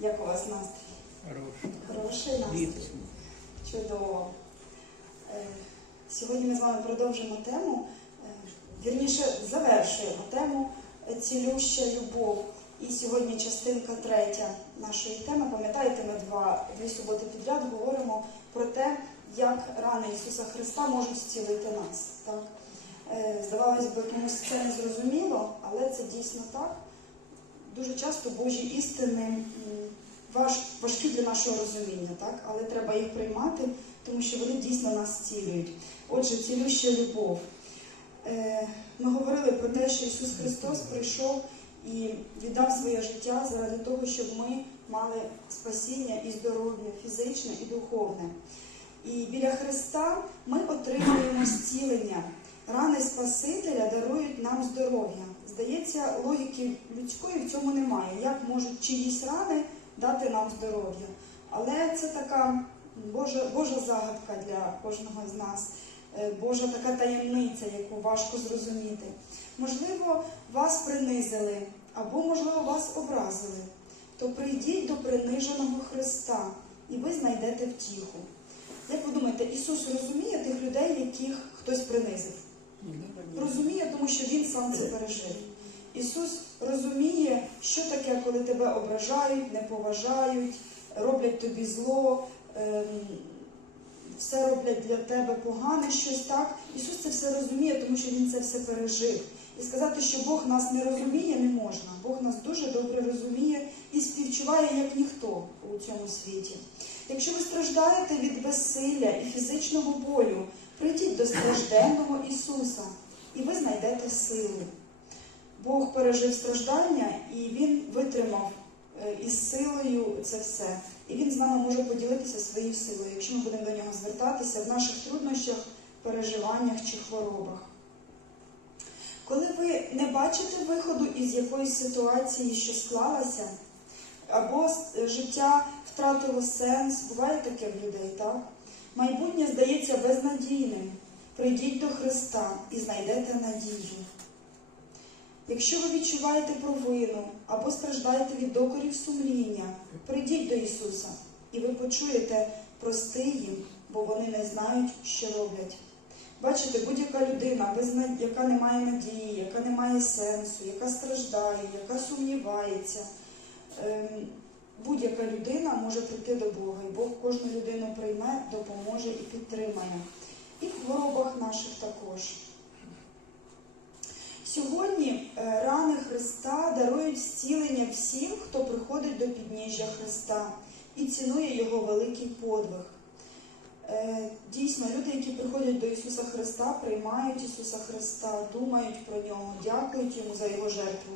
Як у вас настрій? Хороший. Хороший настрій? Чудово. Е, Сьогодні ми з вами продовжимо тему, е, вірніше завершуємо тему е, цілюща любов. І сьогодні частинка третя нашої теми. Пам'ятаєте, ми два дві суботи підряд говоримо про те, як рани Ісуса Христа можуть зцілити нас. Так? Здавалось би, комусь це не зрозуміло, але це дійсно так. Дуже часто Божі істини важ, важкі для нашого розуміння, так? але треба їх приймати, тому що вони дійсно нас зцілюють. Отже, цілюща любов. Е, Ми говорили про те, що Ісус Христос прийшов і віддав своє життя заради того, щоб ми мали спасіння і здоров'я фізичне і духовне. І біля Христа ми отримуємо зцілення. Рани Спасителя дарують нам здоров'я. Здається, логіки людської в цьому немає. Як можуть чиїсь рани дати нам здоров'я? Але це така Божа, Божа загадка для кожного з нас, Е, Божа така таємниця, яку важко зрозуміти. Можливо, вас принизили, або, можливо, вас образили. То прийдіть до приниженого Христа, і ви знайдете втіху. Як ви думаєте, Ісус розуміє тих людей, яких хтось принизив? Розуміє, тому що Він сам це пережив. Ісус розуміє, що таке, коли тебе ображають, не поважають, роблять тобі зло, ем, все роблять для тебе погане щось так. Ісус це все розуміє, тому що Він це все пережив. І сказати, що Бог нас не розуміє, не можна. Бог нас дуже добре розуміє і співчуває як ніхто у цьому світі. Якщо ви страждаєте від безсилля і фізичного болю, прийдіть до стражденного Ісуса, і ви знайдете силу. Бог пережив страждання і Він витримав е, із силою це все. І Він з нами може поділитися своєю силою, якщо ми будемо до нього звертатися в наших труднощах, переживаннях чи хворобах. Коли ви не бачите виходу із якоїсь ситуації, що склалася, або життя втратило сенс, буває таке в людей, так? Майбутнє здається безнадійним. Прийдіть до Христа і знайдете надію. Якщо ви відчуваєте провину або страждаєте від докорів сумління, прийдіть до Ісуса, і ви почуєте прости їм, бо вони не знають, що роблять. Бачите, будь-яка людина, яка не має надії, яка не має сенсу, яка страждає, яка сумнівається, ем, будь-яка людина може прийти до Бога, і Бог кожну людину прийме, допоможе і підтримає. І в хворобах наших також. Сьогодні е, рани Христа дарують зцілення всім, хто приходить до підніжжя Христа і цінує його великий подвиг. Е, Дійсно, люди, які приходять до Ісуса Христа, приймають Ісуса Христа, думають про нього, дякують йому за його жертву.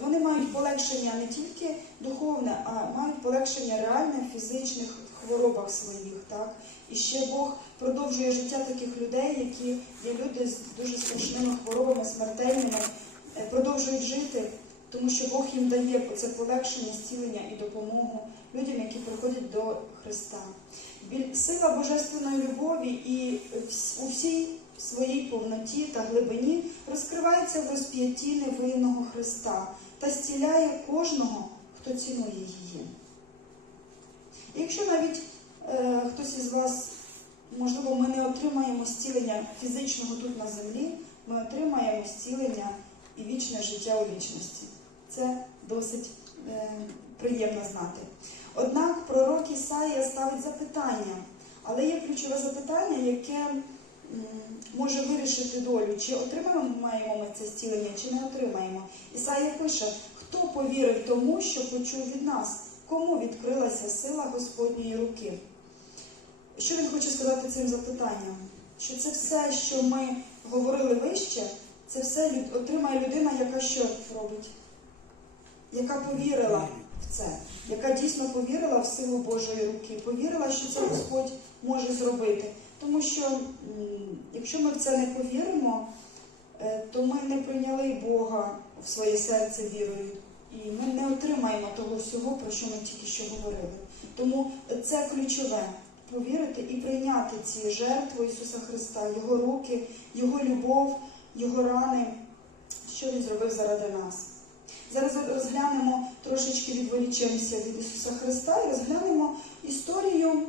Вони мають полегшення не тільки духовне, а мають полегшення реальне в фізичних хворобах своїх. Так? І ще Бог продовжує життя таких людей, які є люди з дуже страшними хворобами, смертельними, е, продовжують жити, тому що Бог їм дає це полегшення, зцілення і допомогу людям, які приходять до Христа. Сила божественної любові і у всій своїй повноті та глибині розкривається в розп'ятті невинного Христа та зціляє кожного, хто цінує її. Якщо навіть е, хтось із вас, можливо, ми не отримаємо зцілення фізичного тут на землі, ми отримаємо зцілення і вічне життя у вічності. Це досить е, приємно знати. Однак пророк Ісаїя ставить запитання, але є ключове запитання, яке може вирішити долю, чи отримаємо ми це зцілення, чи не отримаємо. Ісаїя пише, хто повірив тому, що почув від нас, кому відкрилася сила Господньої руки. Що він хоче сказати цим запитанням? Що це все, що ми говорили вище, це все отримає людина, яка що робить? Яка повірила в це, яка дійсно повірила в силу Божої руки, повірила, що це Господь може зробити. Тому що якщо ми в це не повіримо, е, то ми не прийняли Бога в своє серце вірою, і ми не отримаємо того всього, про що ми тільки що говорили. Тому це ключове повірити і прийняти ці жертви Ісуса Христа, Його руки, Його любов, Його рани, що Він зробив заради нас. Зараз розглянемо трошечки відволічемося від Ісуса Христа і розглянемо історію.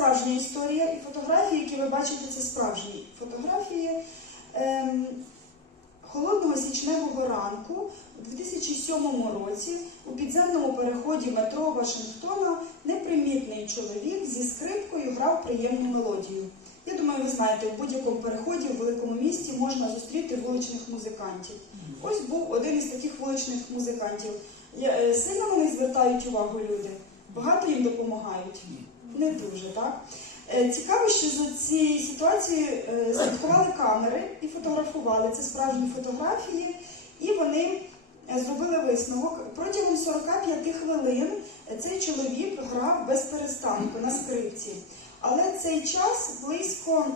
Справжня історія, і фотографії, які ви бачите, це справжні фотографії. Ем, Холодного січневого ранку у 2007 році у підземному переході метро Вашингтона непримітний чоловік зі скрипкою грав приємну мелодію. Я думаю, ви знаєте, в будь-якому переході в великому місті можна зустріти вуличних музикантів. Ось був один із таких вуличних музикантів. Е, Сильно вони звертають увагу люди, багато їм допомагають. Не дуже, так? Е, Цікаво, що за цією ситуацією е, слідкували камери і фотографували. Це справжні фотографії, і вони е, зробили висновок. Протягом 45 хвилин цей чоловік грав без перестанку на скрипці. Але цей час близько,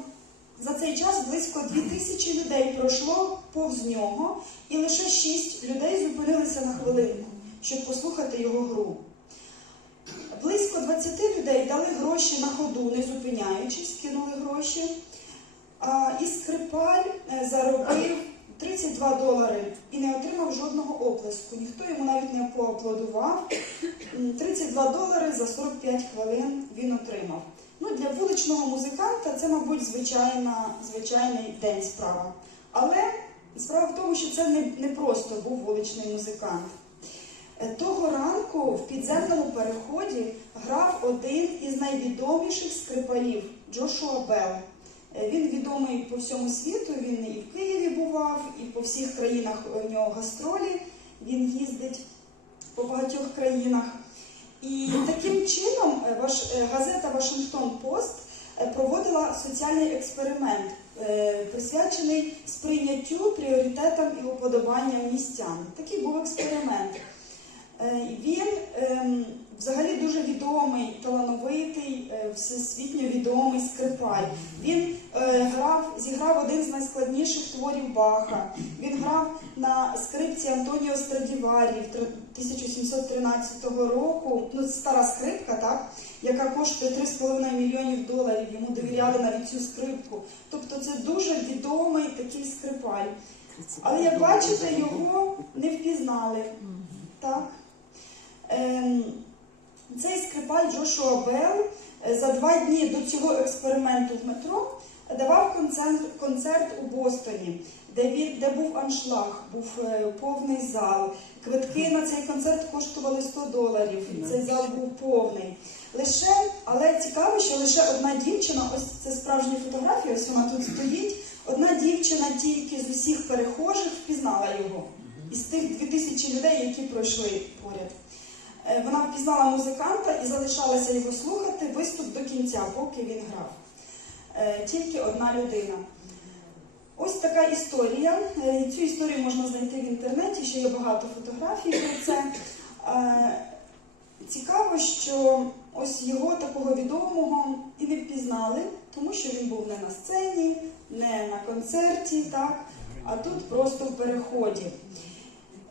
за цей час близько 2000 людей пройшло повз нього, і лише 6 людей зупинилися на хвилинку, щоб послухати його гру. Близько 20 людей дали гроші на ходу, не зупиняючись, кинули гроші. А, і скрипаль е, заробив 32 долари і не отримав жодного оплеску. Ніхто йому навіть не поаплодував. 32 долари за 45 хвилин він отримав. Ну, для вуличного музиканта це, мабуть, звичайна, звичайний день справа. Але справа в тому, що це не, не просто був вуличний музикант. Е, Того ранку в підземному переході грав один із найвідоміших скрипалів Джошуа Белл. Е, Він відомий по всьому світу, він і в Києві бував, і по всіх країнах у нього гастролі. Він їздить по багатьох країнах. І таким чином е, газета Вашингтон Пост проводила соціальний експеримент, присвячений сприйняттю, пріоритетам і уподобанням містян. Такий був експеримент. Е, Він ем, взагалі дуже відомий, талановитий, е, всесвітньо відомий скрипаль. Він е, грав, зіграв один з найскладніших творів Баха. Він грав на скрипці Антоніо Страдіварі 1713 року. Ну, стара скрипка, так, яка коштує 3,5 мільйонів доларів. Йому довіряли навіть цю скрипку. Тобто це дуже відомий такий скрипаль. Але як бачите, його не впізнали. Так. Ем, цей скрипаль Джошуа Белл е, за два дні до цього експерименту в метро давав концерт, у Бостоні, де, він, де був аншлаг, був е, повний зал. Квитки на цей концерт коштували 100 доларів. і Цей зал був повний. Лише, але цікаво, що лише одна дівчина, ось це справжні фотографії, ось вона тут стоїть. Одна дівчина тільки з усіх перехожих впізнала його із тих 2000 людей, які пройшли поряд. Е, Вона впізнала музиканта і залишалася його слухати виступ до кінця, поки він грав. Е, Тільки одна людина. Ось така історія. Е, Цю історію можна знайти в інтернеті, ще є багато фотографій про це. Цікаво, що ось його такого відомого і не впізнали, тому що він був не на сцені, не на концерті, так, а тут просто в переході.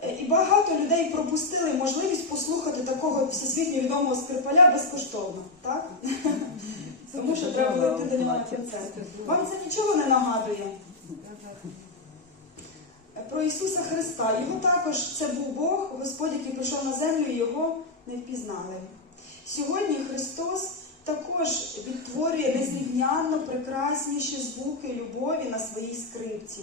Е, І багато людей пропустили можливість послухати такого всесвітньо відомого скрипаля безкоштовно, так? Тому що треба було йти до нього на концерт. Вам це нічого не нагадує? Про Ісуса Христа. Його також це був Бог, Господь, який прийшов на землю, і його не впізнали. Сьогодні Христос також відтворює незрівнянно прекрасніші звуки любові на своїй скрипці.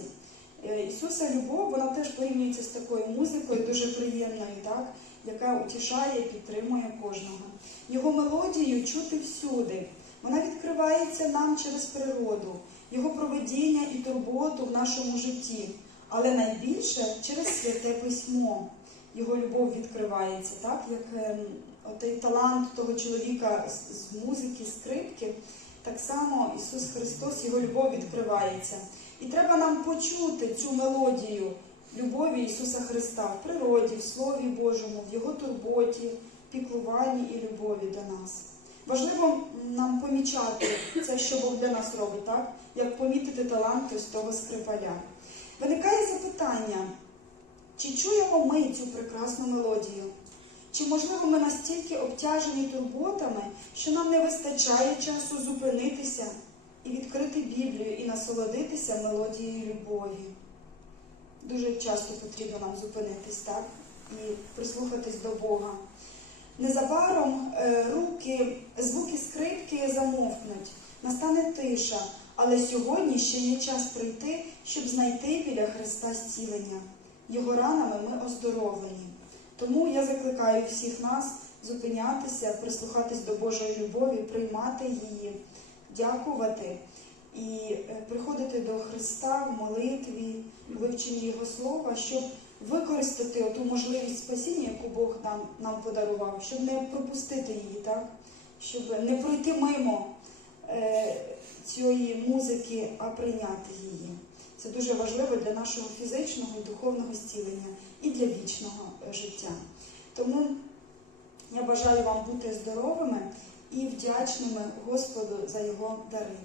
Е, Ісуса любов, вона теж порівнюється з такою музикою, дуже приємною, так? яка утішає і підтримує кожного. Його мелодію чути всюди. Вона відкривається нам через природу, його проведіння і турботу в нашому житті, але найбільше через святе письмо. Його любов відкривається, так як ем, отей талант того чоловіка з музики, скрипки, так само Ісус Христос, його любов відкривається. І треба нам почути цю мелодію любові Ісуса Христа в природі, в Слові Божому, в Його турботі, піклуванні і любові до нас. Важливо нам помічати це, що Бог для нас робить, так? як помітити таланти з того скрипаля. Виникає запитання, чи чуємо ми цю прекрасну мелодію? Чи, можливо, ми настільки обтяжені турботами, що нам не вистачає часу зупинитися і відкрити Біблію і насолодитися мелодією любові? Дуже часто потрібно нам зупинитись так і прислухатись до Бога. Незабаром е, руки, звуки скрипки замовкнуть, настане тиша, але сьогодні ще є час прийти, щоб знайти біля Христа зцілення. Його ранами ми оздоровлені. Тому я закликаю всіх нас зупинятися, прислухатись до Божої любові, приймати її, дякувати і е, приходити до Христа в молитві, в вивченні Його слова, щоб використати ту можливість спасіння, яку Бог нам, нам подарував, щоб не пропустити її, так? щоб не пройти мимо е, цієї музики, а прийняти її. Це дуже важливо для нашого фізичного і духовного зцілення і для вічного е, життя. Тому я бажаю вам бути здоровими і вдячними Господу за його дари.